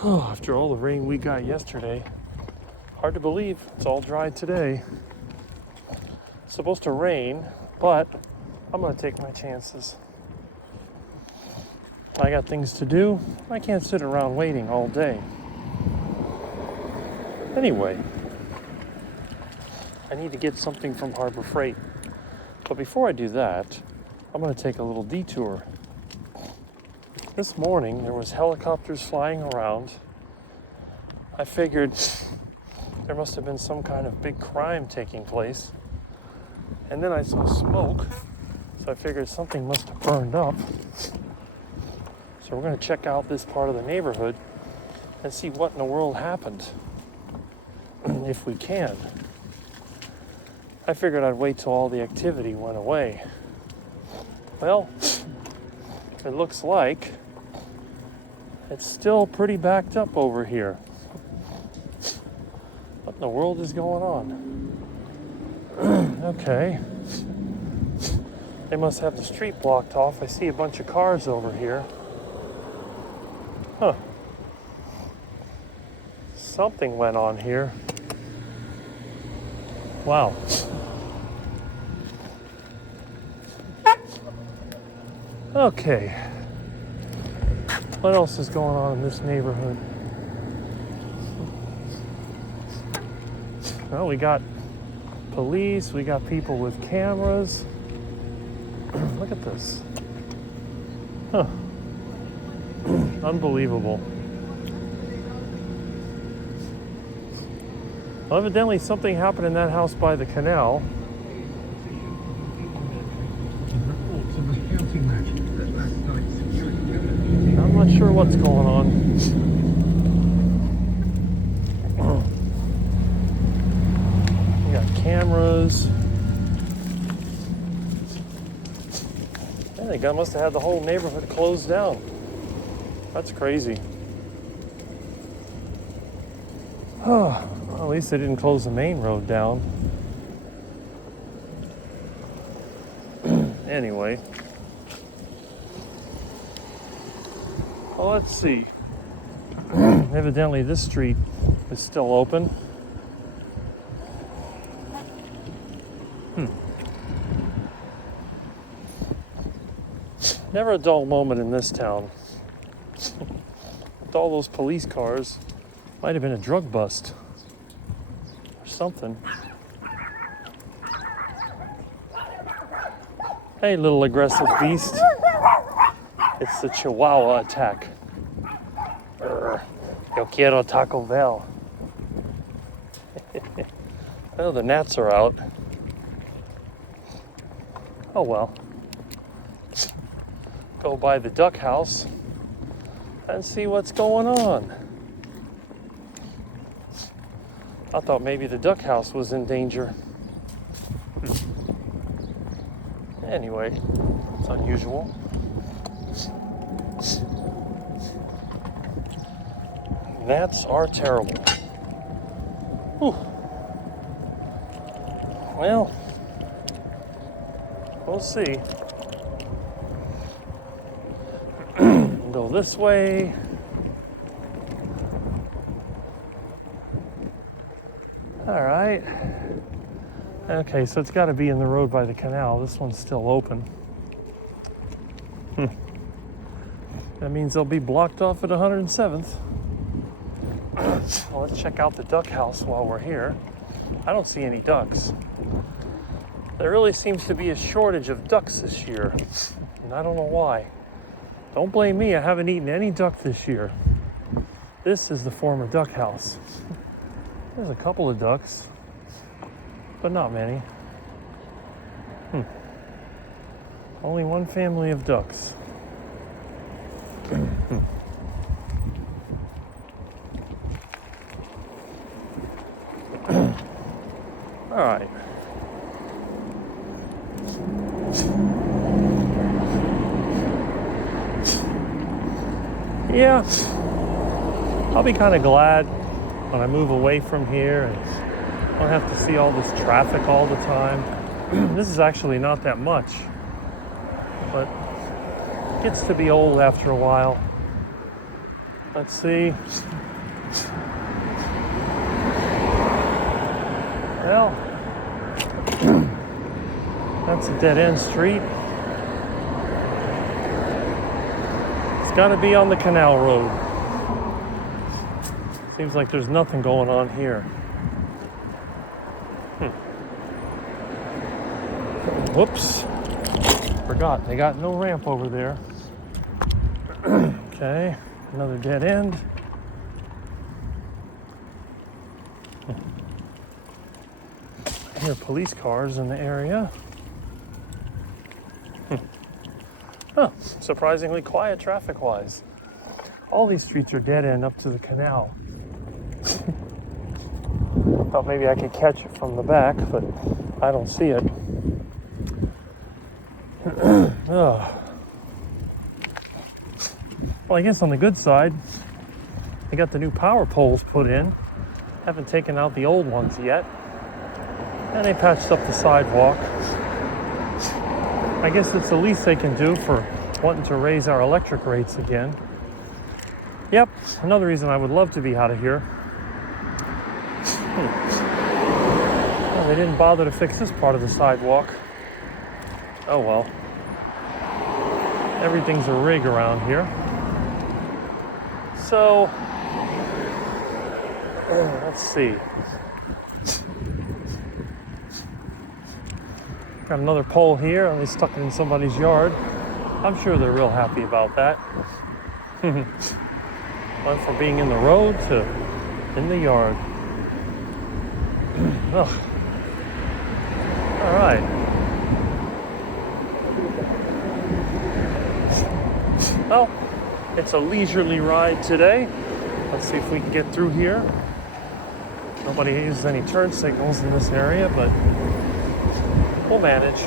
Oh, after all the rain we got yesterday, hard to believe it's all dry today. It's supposed to rain, but I'm gonna take my chances. I got things to do. I can't sit around waiting all day. Anyway, I need to get something from Harbor Freight. But before I do that, I'm gonna take a little detour. This morning, there was helicopters flying around. I figured there must have been some kind of big crime taking place. And then I saw smoke, so I figured something must have burned up. So we're gonna check out this part of the neighborhood and see what in the world happened, if we can. I figured I'd wait till all the activity went away. Well, it looks like it's still pretty backed up over here. What in the world is going on? Okay. They must have the street blocked off. I see a bunch of cars over here. Huh. Something went on here. Wow. Okay. What else is going on in this neighborhood? Well, we got police, we got people with cameras. Look at this. Huh. Unbelievable. Well, evidently something happened in that house by the canal. I'm not sure what's going on. We got cameras. Yeah, they must have had the whole neighborhood closed down. That's crazy. Well, at least they didn't close the main road down. Anyway. Well, let's see. Evidently this street is still open. Never a dull moment in this town. With all those police cars, might have been a drug bust or something. Hey, little aggressive beast. It's the Chihuahua attack. Yo quiero Taco Bell. Oh, the gnats are out. Oh well. Go by the duck house and see what's going on. I thought maybe the duck house was in danger. Anyway, it's unusual. Gnats are terrible. Whew. Well, we'll see. Go this way. All right. Okay, so it's got to be in the road by the canal. This one's still open. That means they'll be blocked off at 107th. Well, let's check out the duck house while we're here. I don't see any ducks. There really seems to be a shortage of ducks this year, and I don't know why. Don't blame me, I haven't eaten any duck this year. This is the former duck house. There's a couple of ducks, but not many. Only one family of ducks. All right. Yeah, I'll be kind of glad when I move away from here and don't have to see all this traffic all the time. This is actually not that much, but it gets to be old after a while. Let's see. Well, that's a dead-end street. It's got to be on the canal road. Seems like there's nothing going on here. Whoops. Forgot, they got no ramp over there. Okay, another dead end. I hear police cars in the area. Huh, surprisingly quiet traffic-wise. All these streets are dead end up to the canal. Thought maybe I could catch it from the back, but I don't see it. Well, I guess on the good side, they got the new power poles put in. Haven't taken out the old ones yet. And they patched up the sidewalk. I guess it's the least they can do for wanting to raise our electric rates again. Yep, another reason I would love to be out of here. Well, they didn't bother to fix this part of the sidewalk. Oh well. Everything's a rig around here. So, let's see. Got another pole here, and they stuck it in somebody's yard. I'm sure they're real happy about that. Went from being in the road to in the yard. Ugh. All right. Well, it's a leisurely ride today. Let's see if we can get through here. Nobody uses any turn signals in this area, but we'll manage.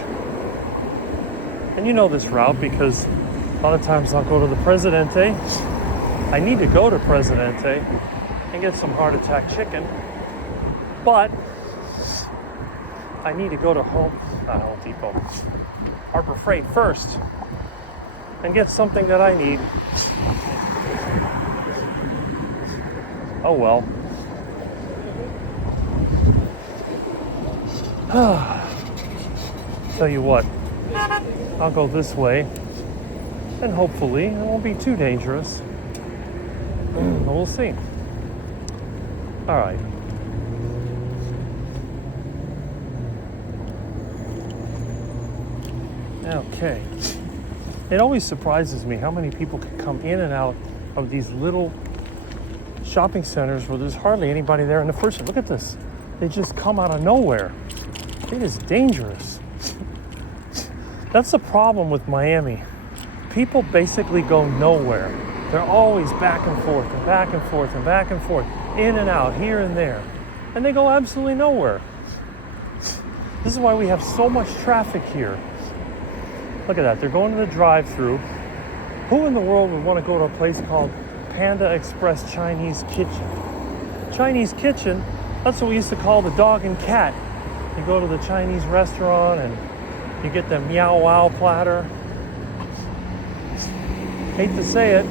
And you know this route because a lot of times I'll go to the Presidente. I need to go to Presidente and get some heart attack chicken, but I need to go to Home Depot, Harbor Freight first and get something that I need. Oh well. Tell you what, I'll go this way and hopefully it won't be too dangerous. We'll see. All right. Okay. It always surprises me how many people can come in and out of these little shopping centers where there's hardly anybody there in the first place. Look at this. They just come out of nowhere. It is dangerous. That's the problem with Miami. People basically go nowhere. They're always back and forth and back and forth and back and forth, in and out, here and there. And they go absolutely nowhere. This is why we have so much traffic here. Look at that, they're going to the drive-thru. Who in the world would want to go to a place called Panda Express Chinese Kitchen? Chinese Kitchen, that's what we used to call the dog and cat. You go to the Chinese restaurant and you get the meow wow platter. Hate to say it,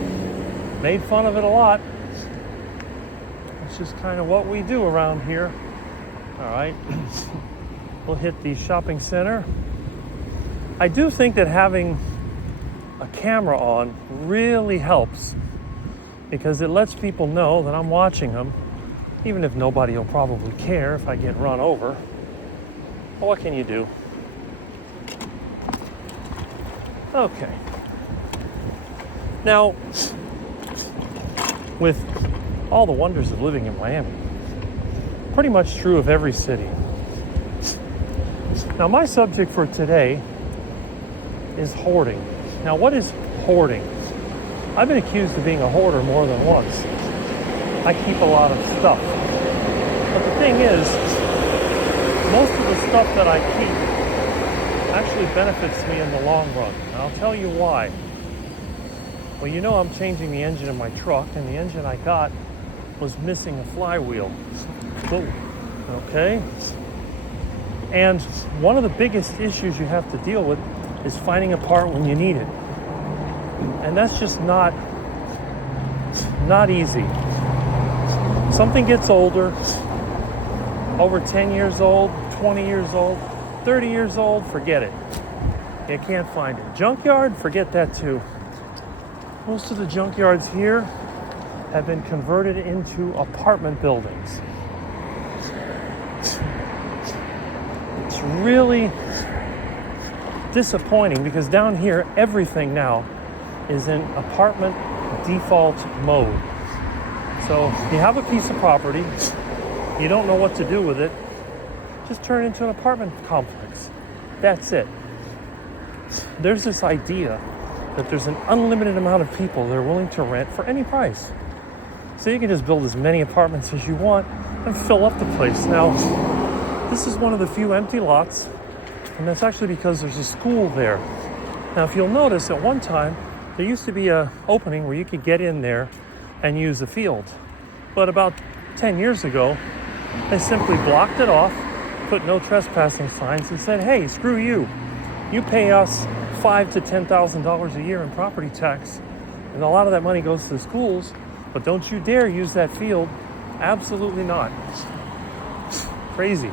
made fun of it a lot. It's just kind of what we do around here. All right, we'll hit the shopping center. I do think that having a camera on really helps because it lets people know that I'm watching them, even if nobody will probably care if I get run over. Well, what can you do? Okay. Now, with all the wonders of living in Miami, pretty much true of every city. Now, my subject for today is hoarding. Now, what is hoarding? I've been accused of being a hoarder more than once. I keep a lot of stuff. But the thing is, most of the stuff that I keep actually benefits me in the long run. And I'll tell you why. Well, you know I'm changing the engine of my truck, and the engine I got was missing a flywheel. Okay? And one of the biggest issues you have to deal with is finding a part when you need it. And that's just not not easy. Something gets older, over 10 years old, 20 years old, 30 years old, forget it. You can't find it. Junkyard, forget that too. Most of the junkyards here have been converted into apartment buildings. It's really disappointing because down here, everything now is in apartment default mode. So you have a piece of property, you don't know what to do with it, just turn it into an apartment complex. That's it. There's this idea that there's an unlimited amount of people that are willing to rent for any price. So you can just build as many apartments as you want and fill up the place. Now, this is one of the few empty lots, and that's actually because there's a school there. Now, if you'll notice, at one time, there used to be an opening where you could get in there and use the field. But about 10 years ago, they simply blocked it off, put no trespassing signs, and said, hey, screw you. You pay us $5,000 to $10,000 a year in property tax, and a lot of that money goes to the schools, but don't you dare use that field. Absolutely not. Crazy.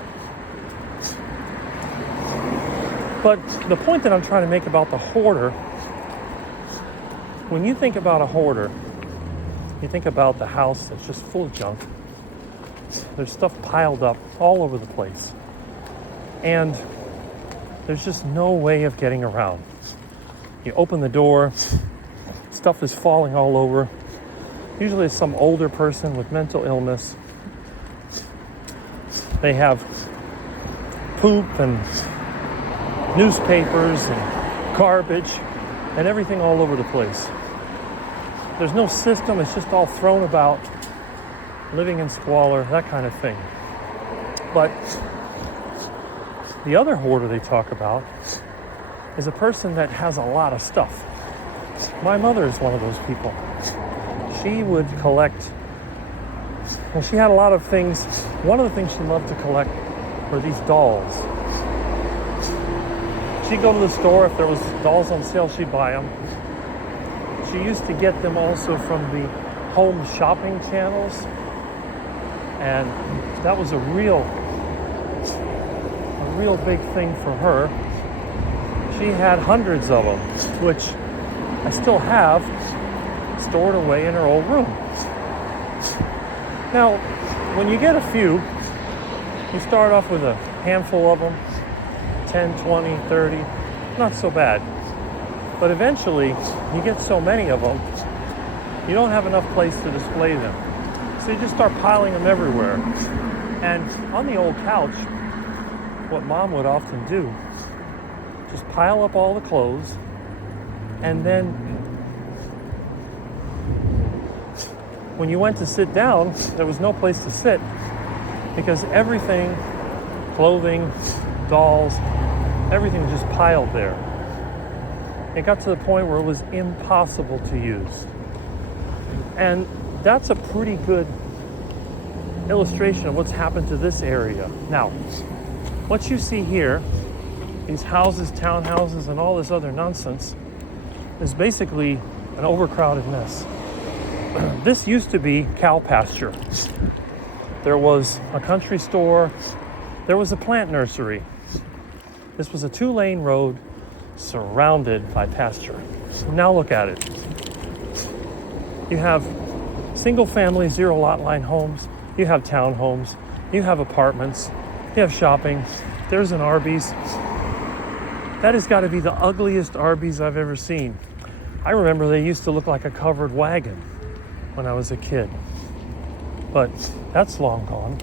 But the point that I'm trying to make about the hoarder, when you think about a hoarder, you think about the house that's just full of junk. There's stuff piled up all over the place. And there's just no way of getting around. You open the door, stuff is falling all over. Usually it's some older person with mental illness. They have poop and newspapers and garbage and everything all over the place. There's no system, it's just all thrown about, living in squalor, that kind of thing. But the other hoarder they talk about is a person that has a lot of stuff. My mother is one of those people. She would collect, well, she had a lot of things. One of the things she loved to collect were these dolls. She'd go to the store, if there was dolls on sale, she'd buy them. She used to get them also from the home shopping channels. And that was a real big thing for her. She had hundreds of them, which I still have stored away in her old room. Now, when you get a few, you start off with a handful of them, 10, 20, 30, not so bad. But eventually, you get so many of them, you don't have enough place to display them. So you just start piling them everywhere. And on the old couch, what Mom would often do, just pile up all the clothes, and then when you went to sit down, there was no place to sit because everything, clothing, dolls, everything was just piled there. It got to the point where it was impossible to use. And that's a pretty good illustration of what's happened to this area. Now, what you see here, these houses, townhouses, and all this other nonsense, is basically an overcrowded mess. This used to be cow pasture. There was a country store. There was a plant nursery. This was a 2-lane road surrounded by pasture. Now look at it. You have single-family, 0 lot line homes. You have townhomes. You have apartments. You have shopping. There's an Arby's. That has got to be the ugliest Arby's I've ever seen. I remember they used to look like a covered wagon when I was a kid. But that's long gone.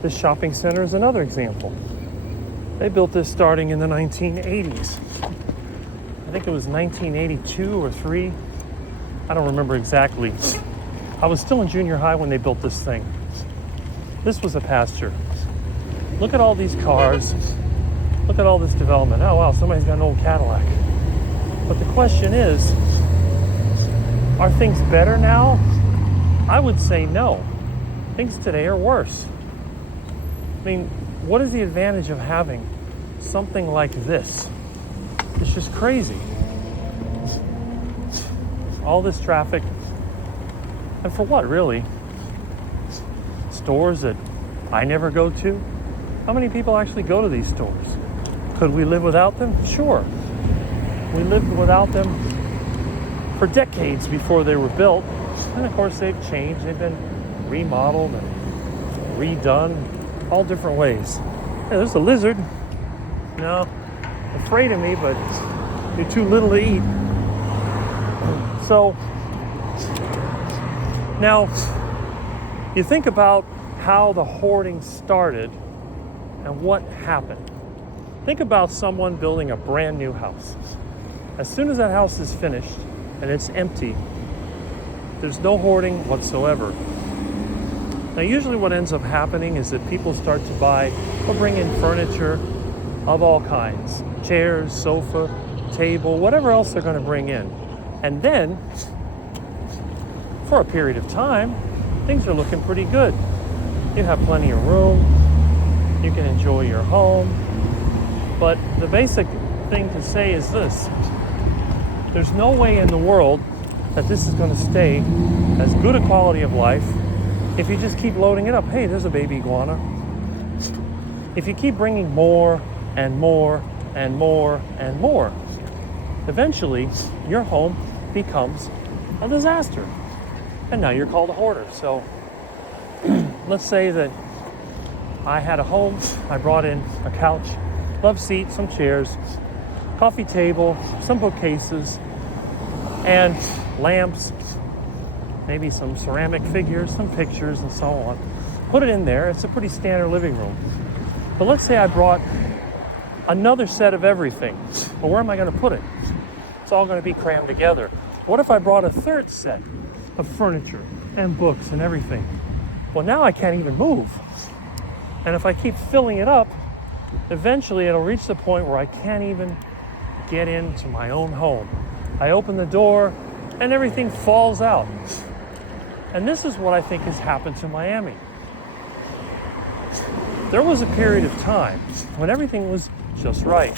This shopping center is another example. They built this starting in the 1980s. I think it was 1982 or 3. I don't remember exactly. I was still in junior high when they built this thing. This was a pasture. Look at all these cars. Look at all this development. Oh wow, somebody's got an old Cadillac. But the question is, are things better now? I would say no. Things today are worse. I mean, what is the advantage of having something like this? It's just crazy. All this traffic. And for what, really? Stores that I never go to? How many people actually go to these stores? Could we live without them? Sure. We lived without them for decades before they were built. And of course they've changed. They've been remodeled and redone all different ways. Hey, there's a lizard. No, afraid of me, but you're too little to eat. So now you think about how the hoarding started and what happened. Think about someone building a brand new house. As soon as that house is finished and it's empty, there's no hoarding whatsoever. Now, usually what ends up happening is that people start to buy or bring in furniture of all kinds. Chairs, sofa, table, whatever else they're going to bring in. And then, for a period of time, things are looking pretty good. You have plenty of room. You can enjoy your home. But the basic thing to say is this. There's no way in the world that this is going to stay as good a quality of life if you just keep loading it up. Hey, there's a baby iguana. If you keep bringing more and more and more and more, eventually your home becomes a disaster. And now you're called a hoarder. So let's say that I had a home, I brought in a couch, love seat, some chairs, coffee table, some bookcases, and lamps, maybe some ceramic figures, some pictures, and so on. Put it in there. It's a pretty standard living room. But let's say I brought another set of everything. Well, where am I going to put it? It's all going to be crammed together. What if I brought a third set of furniture and books and everything? Well, now I can't even move. And if I keep filling it up, eventually it'll reach the point where I can't even get into my own home. I open the door and everything falls out. And this is what I think has happened to Miami. There was a period of time when everything was just right.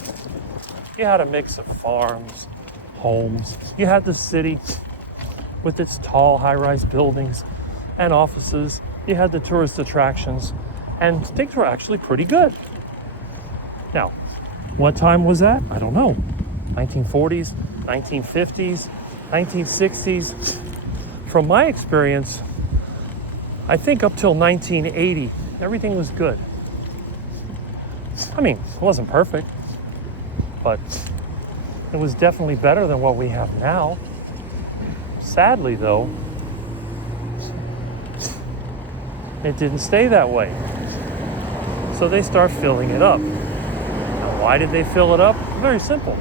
You had a mix of farms, homes. You had the city with its tall high-rise buildings and offices. You had the tourist attractions, and things were actually pretty good. Now, what time was that? I don't know. 1940s, 1950s, 1960s. From my experience, I think up till 1980, everything was good. I mean, it wasn't perfect, but it was definitely better than what we have now. Sadly, though, it didn't stay that way. So they start filling it up. Now, why did they fill it up? Very simple.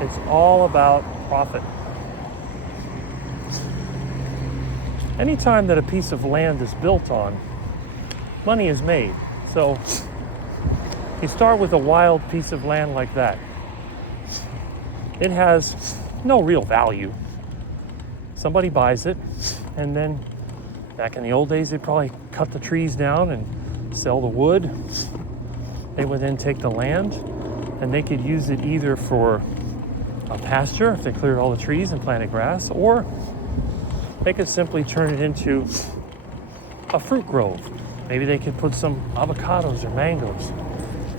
It's all about profit. Anytime that a piece of land is built on, money is made. So you start with a wild piece of land like that. It has no real value. Somebody buys it, and then back in the old days, they'd probably cut the trees down and sell the wood. They would then take the land, and they could use it either for a pasture, if they cleared all the trees and planted grass, or they could simply turn it into a fruit grove. Maybe they could put some avocados or mangoes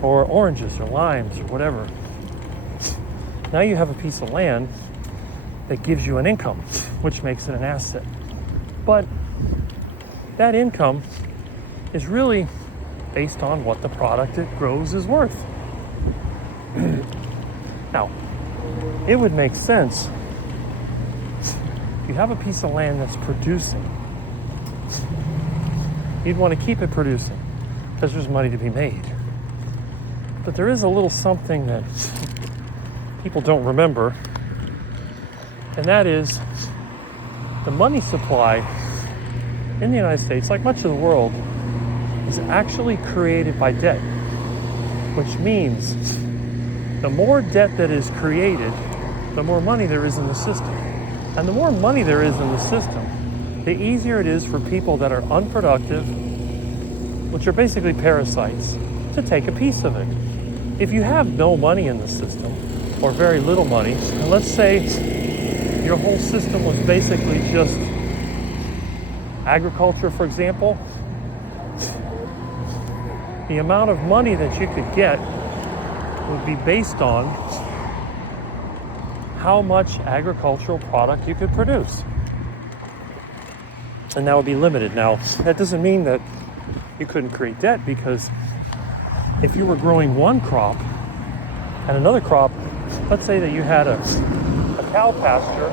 or oranges or limes or whatever. Now you have a piece of land that gives you an income, which makes it an asset. But that income is really based on what the product it grows is worth. Now, it would make sense if you have a piece of land that's producing. You'd want to keep it producing because there's money to be made. But there is a little something that people don't remember, and that is the money supply in the United States, like much of the world, is actually created by debt, which means the more debt that is created, the more money there is in the system. And the more money there is in the system, the easier it is for people that are unproductive, which are basically parasites, to take a piece of it. If you have no money in the system, or very little money, and let's say your whole system was basically just agriculture, for example, the amount of money that you could get would be based on how much agricultural product you could produce. And that would be limited. Now, that doesn't mean that you couldn't create debt, because if you were growing one crop and another crop, let's say that you had a cow pasture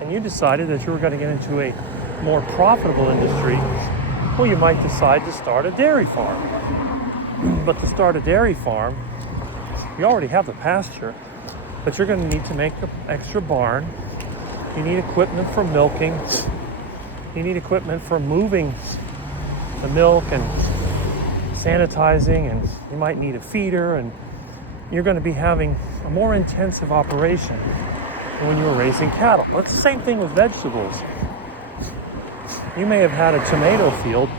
and you decided that you were going to get into a more profitable industry, well, you might decide to start a dairy farm. But to start a dairy farm, you already have the pasture, but you're going to need to make an extra barn. You need equipment for milking. You need equipment for moving the milk and sanitizing, and you might need a feeder, and you're going to be having a more intensive operation than when you were raising cattle. It's the same thing with vegetables. You may have had a tomato field,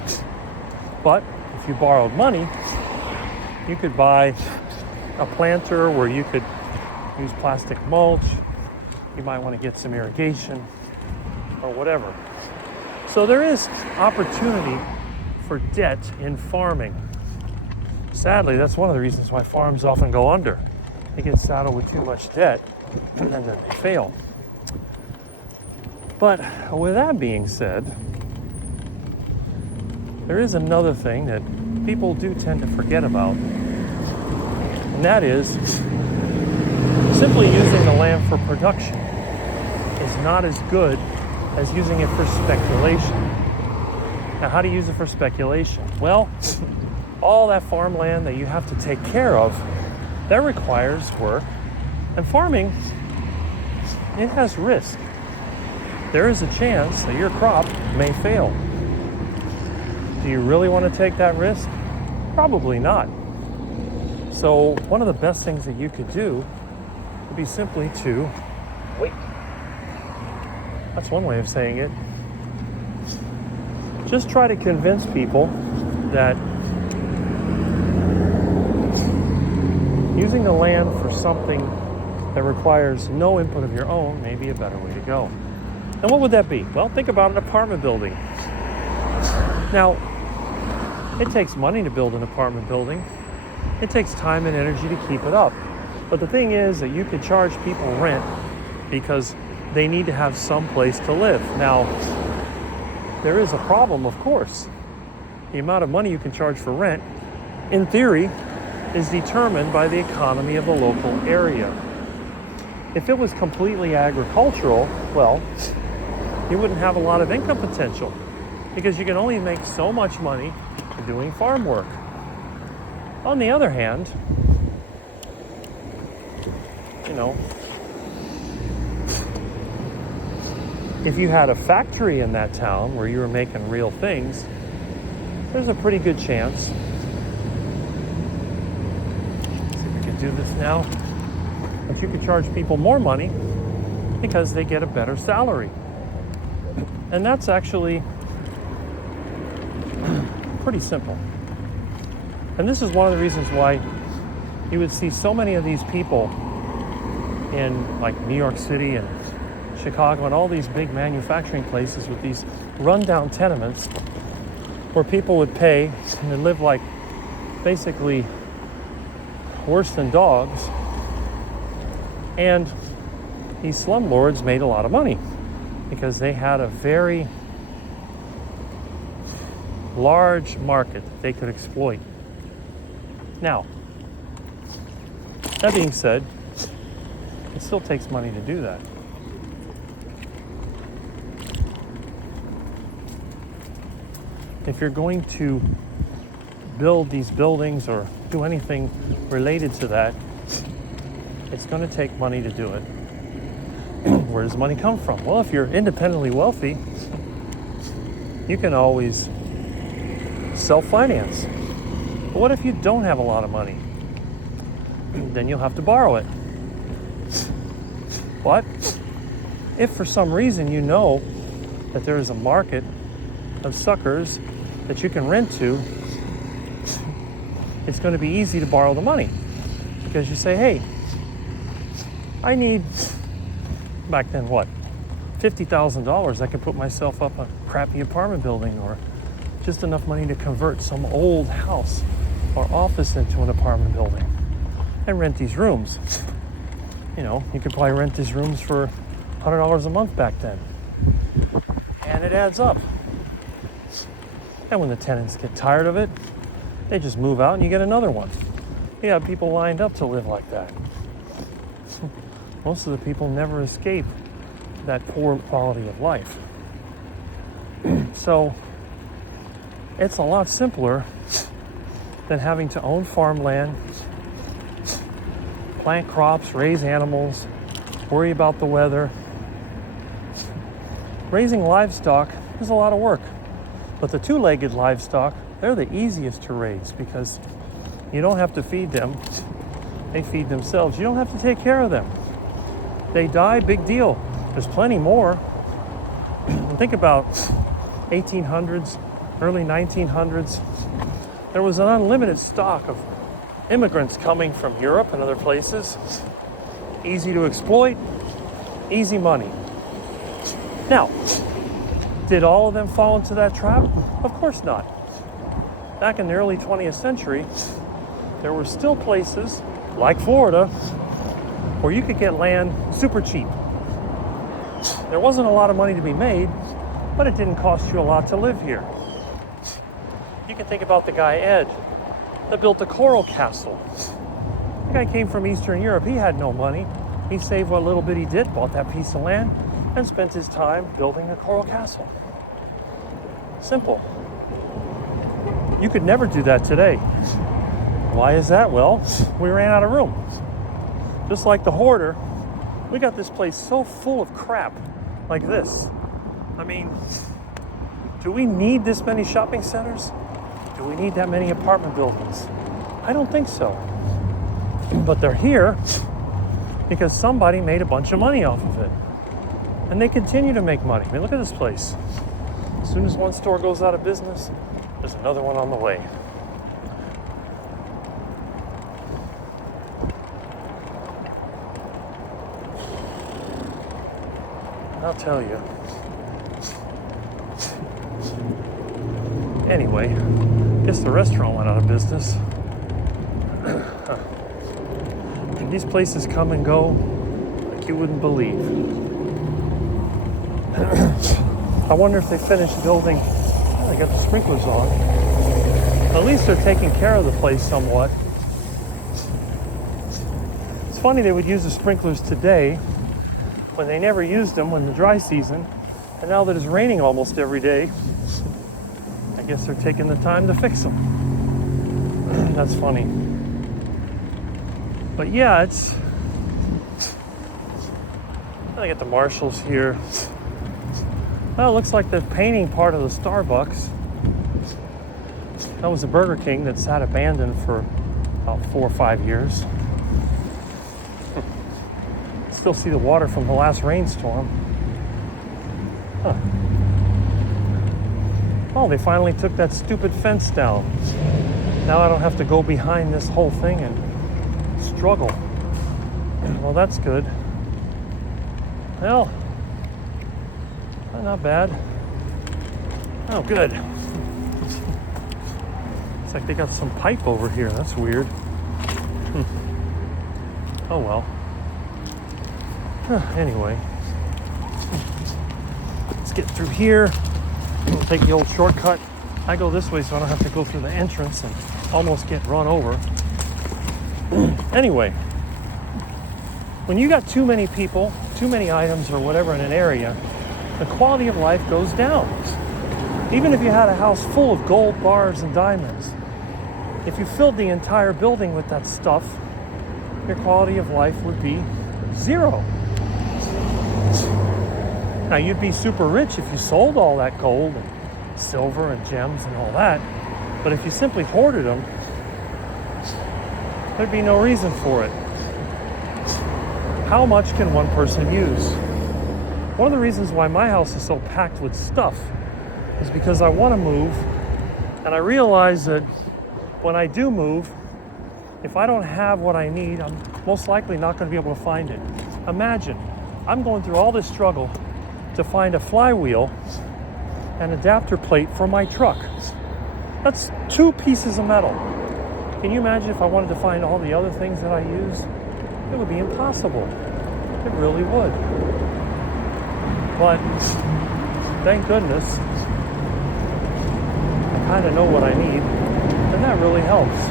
but if you borrowed money, you could buy a planter where you could use plastic mulch. You might want to get some irrigation or whatever. So there is opportunity for debt in farming. Sadly, that's one of the reasons why farms often go under. They get saddled with too much debt and then they fail. But with that being said, there is another thing that people do tend to forget about, and that is simply using the land for production is not as good as using it for speculation. Now, how do you use it for speculation? Well, all that farmland that you have to take care of, that requires work. And farming, it has risk. There is a chance that your crop may fail. Do you really want to take that risk? Probably not. So one of the best things that you could do would be simply to wait. That's one way of saying it. Just try to convince people that using the land for something that requires no input of your own may be a better way to go. And what would that be? Well, think about an apartment building. Now, it takes money to build an apartment building. It takes time and energy to keep it up. But the thing is that you could charge people rent because they need to have some place to live. Now, there is a problem, of course. The amount of money you can charge for rent, in theory, is determined by the economy of the local area. If it was completely agricultural, well, you wouldn't have a lot of income potential because you can only make so much money doing farm work. On the other hand, if you had a factory in that town where you were making real things, there's a pretty good chance. Let's see if we can do this now. But you could charge people more money because they get a better salary. And that's actually pretty simple. And this is one of the reasons why you would see so many of these people in like New York City and Chicago and all these big manufacturing places with these rundown tenements where people would pay and they live like basically worse than dogs. And these slumlords made a lot of money because they had a very large market that they could exploit. Now, that being said, it still takes money to do that. If you're going to build these buildings or do anything related to that, it's going to take money to do it. Where does money come from? Well, if you're independently wealthy, you can always self-finance. But what if you don't have a lot of money? Then you'll have to borrow it. But if for some reason you know that there is a market of suckers that you can rent to, it's going to be easy to borrow the money because you say, hey, I need, back then what, $50,000, I could put myself up a crappy apartment building, or just enough money to convert some old house or office into an apartment building and rent these rooms. You know, you could probably rent these rooms for $100 a month back then. And it adds up. And when the tenants get tired of it, they just move out and you get another one. You have people lined up to live like that. Most of the people never escape that poor quality of life. So it's a lot simpler than having to own farmland, plant crops, raise animals, worry about the weather. Raising livestock is a lot of work, but the two-legged livestock, they're the easiest to raise because you don't have to feed them. They feed themselves. You don't have to take care of them. They die, big deal. There's plenty more. Think about 1800s, early 1900s. There was an unlimited stock of immigrants coming from Europe and other places. Easy to exploit, easy money. Now, did all of them fall into that trap? Of course not. Back in the early 20th century, there were still places, like Florida, where you could get land super cheap. There wasn't a lot of money to be made, but it didn't cost you a lot to live here. You can think about the guy Ed that built the Coral Castle. The guy came from Eastern Europe. He had no money. He saved what little bit he did, bought that piece of land, and spent his time building a Coral Castle. Simple. You could never do that today. Why is that? Well, we ran out of room. Just like the hoarder, we got this place so full of crap like this. I mean, do we need this many shopping centers? Do we need that many apartment buildings? I don't think so. But they're here because somebody made a bunch of money off of it. And they continue to make money. I mean, look at this place. As soon as one store goes out of business, there's another one on the way. I'll tell you. Anyway, guess the restaurant went out of business. And these places come and go like you wouldn't believe. I wonder if they finished building. Oh, they got the sprinklers on. At least they're taking care of the place somewhat. It's funny they would use the sprinklers today when they never used them when the dry season, and now that it's raining almost every day, I guess they're taking the time to fix them. That's funny. But yeah, I got the Marshalls here. Well, it looks like the painting part of the Starbucks. That was a Burger King that sat abandoned for about 4 or 5 years. Still see the water from the last rainstorm. Huh. Oh, they finally took that stupid fence down. Now I don't have to go behind this whole thing and struggle. Well, that's good. Well, not bad. Oh, good. It's like they got some pipe over here. That's weird. Oh, well. Anyway, let's get through here. We'll take the old shortcut. I go this way so I don't have to go through the entrance and almost get run over. Anyway, when you got too many people, too many items or whatever in an area, the quality of life goes down. Even if you had a house full of gold bars and diamonds, if you filled the entire building with that stuff, your quality of life would be zero. Now, you'd be super rich if you sold all that gold and silver and gems and all that, but if you simply hoarded them, there'd be no reason for it. How much can one person use? One of the reasons why my house is so packed with stuff is because I want to move, and I realize that when I do move, if I don't have what I need, I'm most likely not going to be able to find it. Imagine, I'm going through all this struggle to find a flywheel and adapter plate for my truck. That's 2 pieces of metal. Can you imagine if I wanted to find all the other things that I use? It would be impossible. It really would. But thank goodness, I kind of know what I need, and that really helps.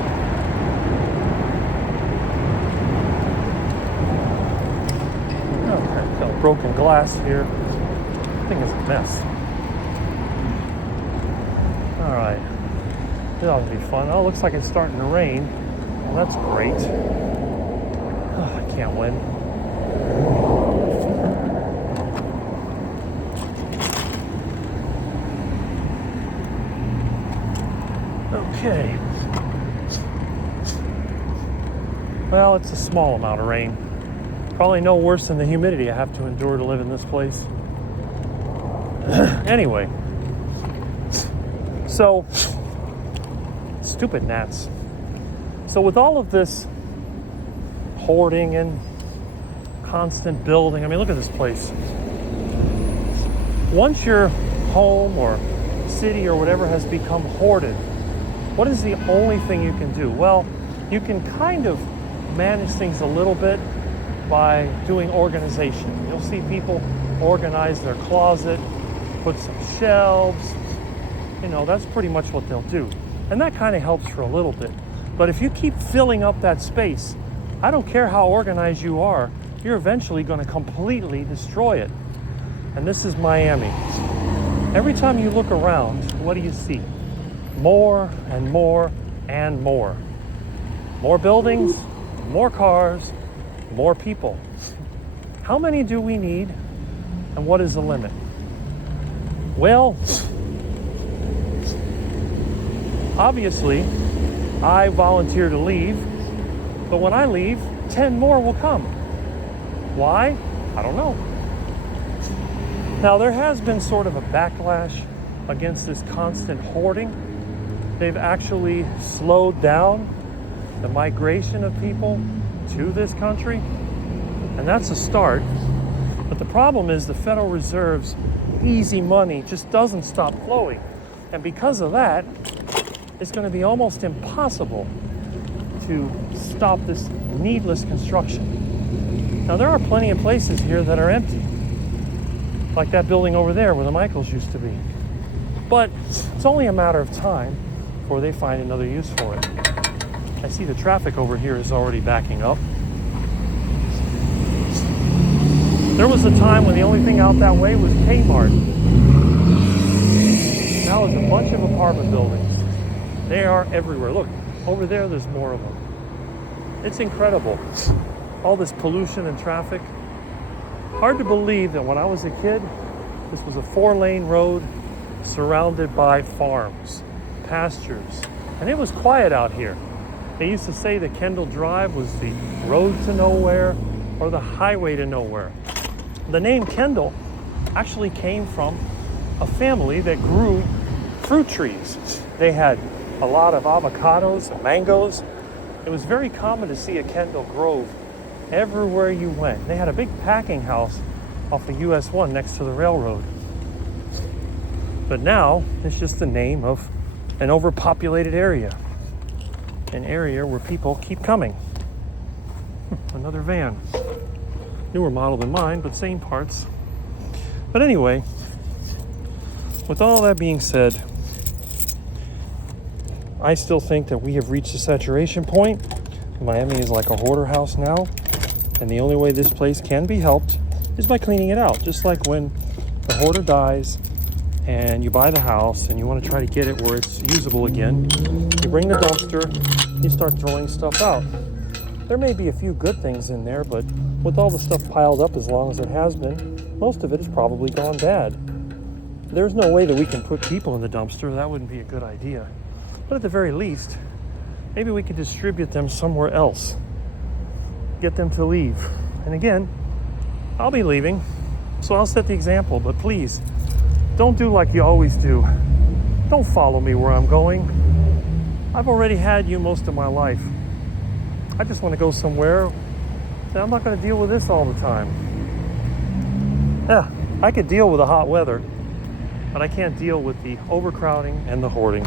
Okay, got broken glass here. I think it's a mess. All right. This ought to be fun. Oh, it looks like it's starting to rain. Well, that's great. Oh, I can't win. Okay. Well, it's a small amount of rain. Probably no worse than the humidity I have to endure to live in this place. Anyway. So, stupid gnats. So with all of this hoarding and constant building, I mean, look at this place. Once your home or city or whatever has become hoarded, what is the only thing you can do? Well, you can kind of manage things a little bit by doing organization. You'll see people organize their closet, put some shelves. You know, that's pretty much what they'll do. And that kind of helps for a little bit. But if you keep filling up that space, I don't care how organized you are, you're eventually going to completely destroy it. And this is Miami. Every time you look around, what do you see? More and more and more. More buildings, more cars, more people. How many do we need, and what is the limit? Well, obviously, I volunteer to leave, but when I leave, 10 more will come. Why? I don't know. Now, there has been sort of a backlash against this constant hoarding. They've actually slowed down the migration of people to this country, and that's a start. But the problem is the Federal Reserve's easy money just doesn't stop flowing. And because of that, it's going to be almost impossible to stop this needless construction. Now, there are plenty of places here that are empty, like that building over there where the Michaels used to be. But it's only a matter of time before they find another use for it. I see the traffic over here is already backing up. There was a time when the only thing out that way was Kmart. Now it's a bunch of apartment buildings. They are everywhere. Look, over there, there's more of them. It's incredible. All this pollution and traffic. Hard to believe that when I was a kid, this was a 4-lane road surrounded by farms, pastures, and it was quiet out here. They used to say that Kendall Drive was the road to nowhere or the highway to nowhere. The name Kendall actually came from a family that grew fruit trees. They had a lot of avocados and mangoes. It was very common to see a Kendall Grove everywhere you went. They had a big packing house off of US 1 next to the railroad. But now it's just the name of an overpopulated area. An area where people keep coming. Another van. Newer model than mine, but same parts. But anyway, with all that being said, I still think that we have reached a saturation point. Miami is like a hoarder house now, and the only way this place can be helped is by cleaning it out. Just like when the hoarder dies and you buy the house and you want to try to get it where it's usable again, you bring the dumpster, you start throwing stuff out. There may be a few good things in there, but with all the stuff piled up as long as it has been, most of it has probably gone bad. There's no way that we can put people in the dumpster. That wouldn't be a good idea. But at the very least, maybe we could distribute them somewhere else. Get them to leave. And again, I'll be leaving, so I'll set the example. But please, don't do like you always do. Don't follow me where I'm going. I've already had you most of my life. I just want to go somewhere I'm not going to deal with this all the time. Yeah, I could deal with the hot weather, but I can't deal with the overcrowding and the hoarding.